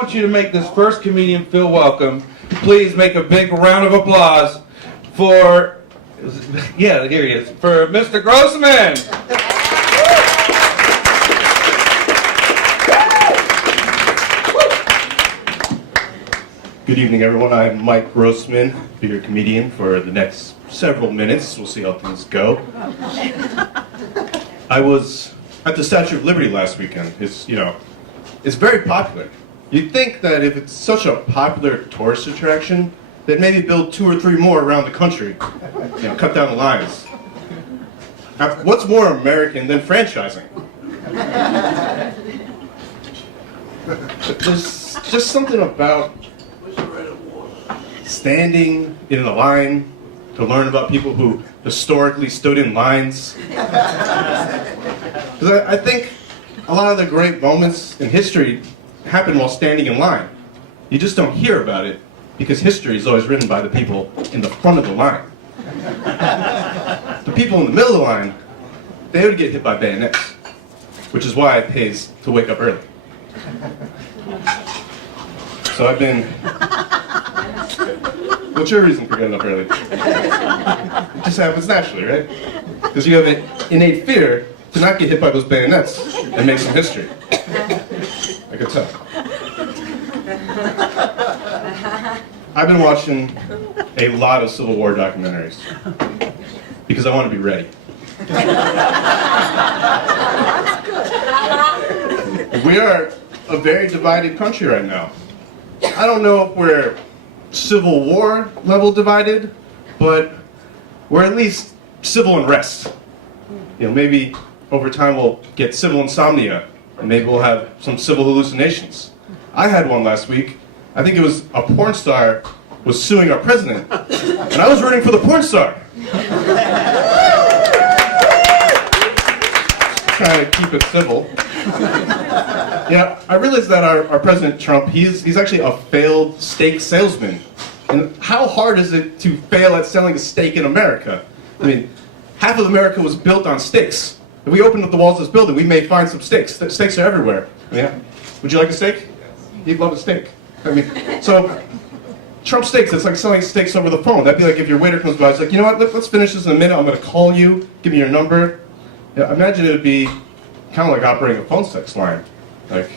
I want you to make this first comedian feel welcome. Please make a big round of applause for, here he is, for Mr. Grossman. Good evening, everyone. I'm Mike Grossman, be your comedian for the next several minutes. We'll see how things go. I was at the Statue of Liberty last weekend. It's very popular. You'd think that if it's such a popular tourist attraction, they'd maybe build 2 or 3 more around the country. Cut down the lines. Now, what's more American than franchising? There's just something about standing in a line to learn about people who historically stood in lines. Because I think a lot of the great moments in history happen while standing in line. You just don't hear about it because history is always written by the people in the front of the line. The people in the middle of the line, they would get hit by bayonets, which is why it pays to wake up early. So I've been... What's your reason for getting up early? It just happens naturally, right? Because you have an innate fear to not get hit by those bayonets and make some history. I could tell. I've been watching a lot of Civil War documentaries because I want to be ready. We are a very divided country right now. I don't know if we're Civil War level divided, but we're at least civil unrest. Maybe over time we'll get civil insomnia, and maybe we'll have some civil hallucinations. I had one last week. I think it was a porn star was suing our president, and I was rooting for the porn star. Trying to keep it civil. I realized that our President Trump, he's actually a failed steak salesman. And how hard is it to fail at selling a steak in America? I mean, half of America was built on steaks. If we opened up the walls of this building, we may find some steaks. Steaks are everywhere. Would you like a steak? You'd love a steak. So Trump steaks, it's like selling steaks over the phone. That'd be like if your waiter comes by, it's like, you know what, let's finish this in a minute. I'm going to call you, give me your number. Imagine it would be kind of like operating a phone sex line. Like,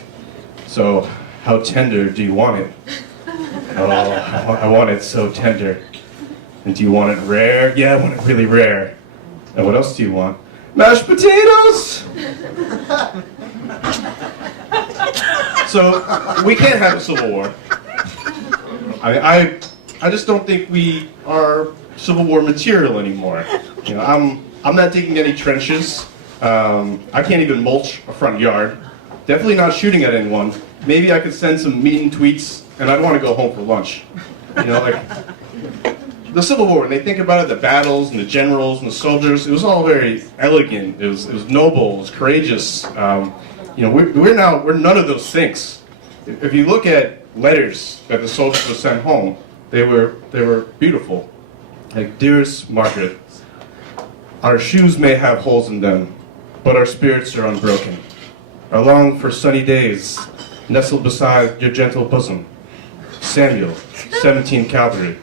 so how tender do you want it? Oh, I want it so tender. And do you want it rare? Yeah, I want it really rare. And what else do you want? Mashed potatoes! So, we can't have a civil war. I just don't think we are Civil War material anymore. I'm not digging any trenches. I can't even mulch a front yard. Definitely not shooting at anyone. Maybe I could send some mean tweets, and I'd want to go home for lunch. The Civil War, when they think about it, the battles and the generals and the soldiers, it was all very elegant. It was noble. It was courageous. We're none of those things. If you look at letters that the soldiers would send home, they were beautiful. Like, dearest Margaret, our shoes may have holes in them, but our spirits are unbroken. I long for sunny days, nestled beside your gentle bosom. Samuel, 17 Cavalry.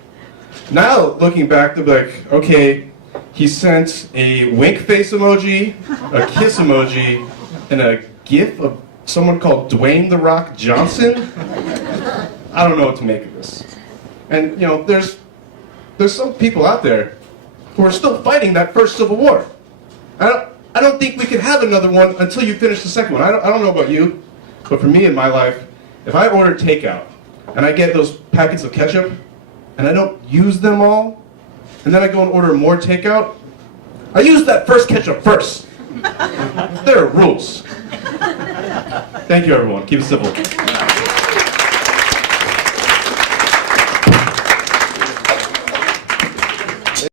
Now, looking back, they'll be like, okay, he sent a wink face emoji, a kiss emoji, and a gif of someone called Dwayne "The Rock" Johnson. I don't know what to make of this. And, there's some people out there who are still fighting that first Civil War. I don't think we can have another one until you finish the second one. I don't know about you, but for me in my life, if I order takeout and I get those packets of ketchup and I don't use them all, and then I go and order more takeout, I use that first ketchup first. There are rules. Thank you, everyone. Keep it civil.